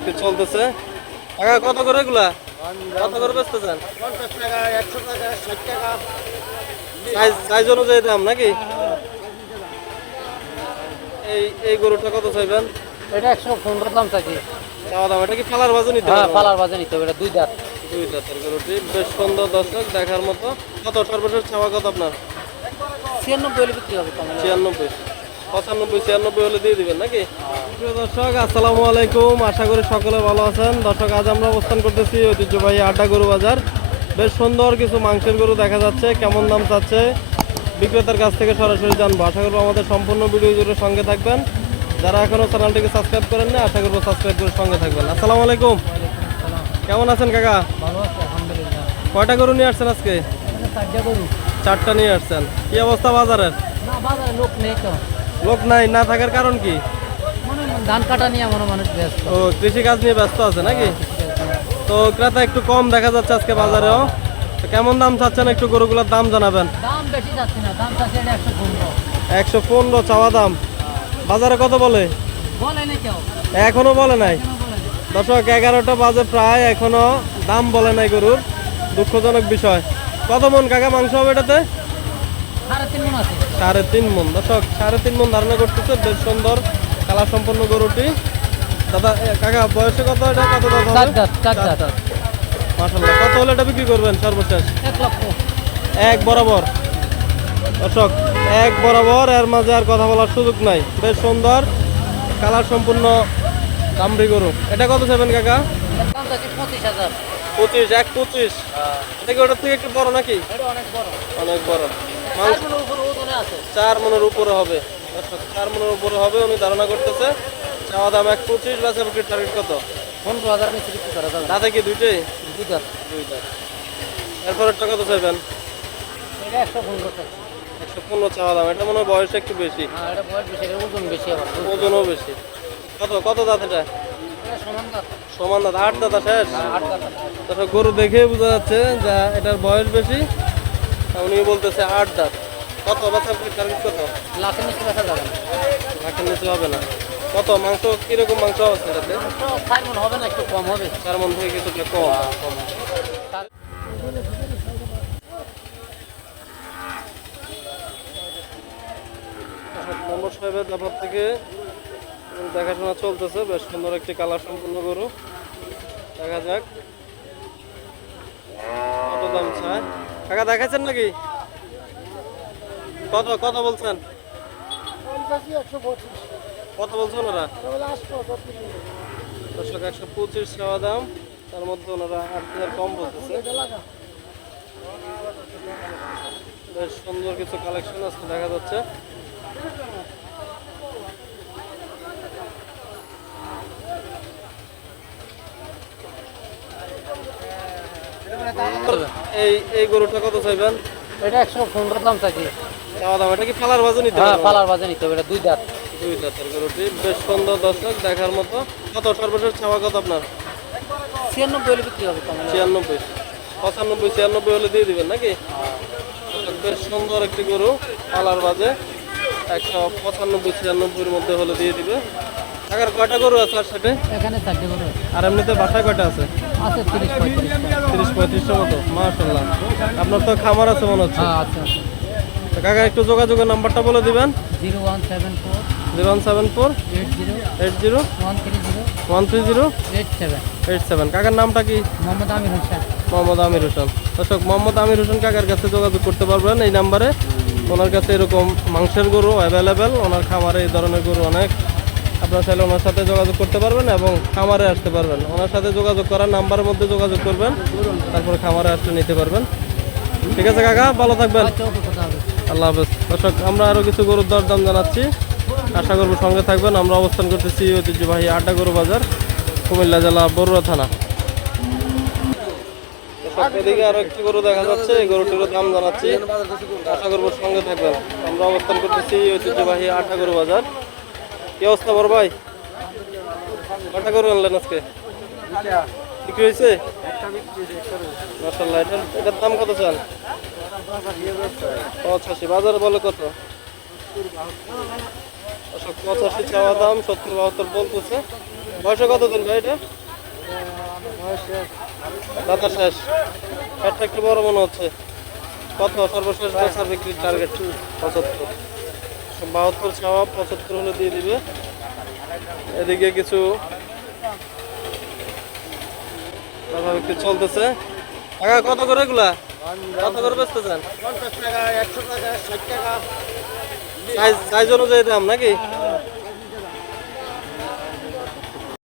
বিক্রি চলতেছে। কাকা কত করে এগুলা? কত করে টাকা টাকা টাকা সাইজ অনুযায়ী দাম নাকি? এই এই গরুটা কত চাইবেন? এটা একশো পনেরো দাম চাইছি। চাওয়া দাম এটা কি ফালার বাজে নিতে হ্যাঁ বাজে নিতে হবে এটা দুই দাঁত। দুই দাঁতের গরুটি। বেশ সুন্দর দর্শক দেখার মতো। কত সর্বশেষ চাওয়া কত আপনার? ছিয়ানব্বই বিক্রি হবে। ছিয়ানব্বই। পঁচানব্বই ছিয়ানব্বই হলে দিয়ে দিবেন নাকি? প্রিয় দর্শক আসসালামু আলাইকুম। আশা করি সকলে ভালো আছেন। দর্শক আজ আমরা অবস্থান করতেছি ঐতিহ্যবাহী আড্ডা গরু বাজার। বেশ সুন্দর কিছু মাংসের গরু দেখা যাচ্ছে। কেমন দাম চাচ্ছে? বিক্রেতার কাছ থেকে সরাসরি জানব। আশা করব আমাদের সম্পূর্ণ ভিডিও জুড়ে সঙ্গে থাকবেন। যারা এখনও চ্যানেলটিকে সাবস্ক্রাইব করেন না আশা করব সাবস্ক্রাইব করে সঙ্গে থাকবেন। আসসালামু আলাইকুম। কেমন আছেন কাকা? ভালো আছে আলহামদুলিল্লাহ। কয়টা গরু নিয়ে আসছেন আজকে? চারটা গরু। চারটা নিয়ে আসছেন। কি অবস্থা বাজারের? না বাজারে লোক নেই তো। লোক নাই না থাকার কারণ কি? ধান কাটা নিয়ে মনে মানুষ ব্যস্ত। ও কৃষি কাজ নিয়ে ব্যস্ত আছে নাকি? তো ক্রেতা একটু কম দেখা যাচ্ছে আজকে বাজারেও। তো কেমন দাম চাচ্ছেন একটু গরুগুলোর দাম জানাবেন? দাম বেশি যাচ্ছে না দাম চাচ্ছে একশো পনেরো। একশো পনেরো চাওয়া দাম। বাজারে কত বলে? বলে না কেউ। এখনও বলে নাই। দর্শক এগারোটা বাজে প্রায় এখনও দাম বলে নাই গরুর। দুঃখজনক বিষয়। কত মন কাকা মাংস হবে এটাতে? সাড়ে তিন মন মন। দর্শক সাড়ে তিন মন ধারণা করতেছে বেশ সুন্দর কালার সম্পন্ন গরুটি। দাদা কাকা বয়সে কত এটা? কত দাদা মাসাল্লাহ কত হলে এটা বিক্রি করবেন সর্বশেষ? এক লক্ষ। এক বরাবর। দর্শক এক বরাবর এর মাঝে আর কথা বলার সুযোগ নাই। বেশ সুন্দর কালার সম্পূর্ণ দামড়ি গরু। এটা কত চাইবেন কাকা? পঁচিশ এক পঁচিশ। এটা কি ওটার থেকে একটু বড় নাকি? অনেক বড়। অনেক বড়। চার মনের উপরে আছে। চার মনের উপরে হবে। চার মনের উপরে হবে উনি ধারণা করতেছে। চাওয়া দাম এক পঁচিশ বাসে বিক্রির টার্গেট কত? পনেরো হাজার নিচে বিক্রি করা যাবে। না কি দুইটাই? দুই দাঁত দুইটা এরপরের টাকা কত চাইবেন? এটা একশো পনেরো টাকা। একশো পনেরো চাওয়া দাম। এটা মনে হয় বয়স একটু বেশি। হ্যাঁ এটা বয়স বেশি ওজন বেশি আবার। ওজনও বেশি। কত কত দাঁত এটা? সমান দাঁত। আট দাঁত শেষ হ্যাঁ, আট দাঁত গরু দেখে বোঝা যাচ্ছে যে এটার বয়স বেশি। তা উনি বলতেছে আট দাঁত। কত বাচ্চা টার্গেট কত? লাখের নিচে রাখা যাবে না লাখের নিচে হবে না। কত? মাংস কীরকম মাংস আছে এটাতে? তো মন হবে না একটু কম হবে। চার মন থেকে কিছুটা কম। নম্বর সাহেবের ব্যাপার থেকে দেখাশোনা চলতেছে বেশ সুন্দর একটি কালার সম্পূর্ণ গরু। দেখা যাক। কত দাম চায়? কাকা দেখাচ্ছেন নাকি? কত কত বলছেন? কত বলছেন ওরা? দর্শক, একশো পঁচিশ চাওয়া দাম। তার মধ্যে ওনারা আট হাজার কম বলতেছে। বেশ সুন্দর কিছু কালেকশন আছে দেখা যাচ্ছে। এই এই গরুটা কত চাইবেন? এটা একশো পনেরো দাম চাইছি। চাওয়া দাম এটা কি ফালার বাজে নিতে হ্যাঁ পালার বাজে নিতে হবে এটা দুই দাঁত। দুই দাঁতের গরুটি বেশ সুন্দর দর্শক দেখার মতো। কত সর্বশেষ চাওয়া কত আপনার? ছিয়ানব্বই হলে বিক্রি হবে। ছিয়ানব্বই। পঁচানব্বই ছিয়ানব্বই হলে দিয়ে দিবেন নাকি? বেশ সুন্দর একটি গরু কালার বাজে। একশো পঁচানব্বই ছিয়ানব্বইয়ের মধ্যে হলে দিয়ে দিবে। টাকার কয়টা গরু আছে আর সাথে? এখানে চারটে গরু আর এমনিতে বাসায় কয়টা আছে? আছে তিরিশ পঁয়ত্রিশ তিরিশ পঁয়ত্রিশটা মতো মাশাল্লাহ আপনার তো খামার আছে মনে হচ্ছে। তো কাকা একটু যোগাযোগের নাম্বারটা বলে দিবেন। Zero one seven four zero one seven four eight zero eight zero one three zero one three zero eight seven. Eight seven. কাকার নামটা কি? মোহাম্মদ আমির হোসেন। মোহাম্মদ আমির হোসেন। দর্শক মোহাম্মদ আমির হোসেন কাকার কাছে যোগাযোগ করতে পারবেন এই নাম্বারে। ওনার কাছে এরকম মাংসের গরু অ্যাভেলেবেল ওনার খামারে এই ধরনের গরু অনেক আপনার চাইলে ওনার সাথে যোগাযোগ করতে পারবেন এবং খামারে আসতে পারবেন। ওনার সাথে যোগাযোগ করার নাম্বারের মধ্যে যোগাযোগ করবেন তারপরে খামারে আসতে নিতে পারবেন। ঠিক আছে কাকা ভালো থাকবেন। আচ্ছা আল্লাহ হাফেজ। দর্শক আমরা আরও কিছু গরুর দরদাম জানাচ্ছি। আশা করব সঙ্গে থাকবেন। আমরা অবস্থান করতেছি ঐতিহ্যবাহী আড্ডা গরু বাজার কুমিল্লা জেলা বড়ুয়া থানা। এদিকে আরও একটি গরু দেখা যাচ্ছে। এই গরুটিরও দাম জানাচ্ছি। আশা করব সঙ্গে থাকবেন। আমরা অবস্থান করতেছি ঐতিহ্যবাহী আড্ডা গরু বাজার। কি অবস্থা বড় ভাই? কটা গরু আনলেন আজকে? বিক্রি হয়েছে? মাসাল্লাহ এটার এটার দাম কত চান? পঁচাশি বাজারে বলে কত? পঁচাশি চাওয়া দাম সত্তর বাহাত্তর বলতেছে। বয়সে কত দিন ভাই এটা? দাদা শেষ। পেটটা একটু বড় মনে হচ্ছে। কত সর্বশেষ বেচার বিক্রির টার্গেট পঁচাত্তর। বাহাত্তর ছাওয়া পঁচাত্তর হলে দিয়ে দিবে। এদিকে কিছু চলতেছে? টাকা কত করে এগুলা? কত করে বেচতেছেন? সাইজ অনুযায়ী দাম নাকি?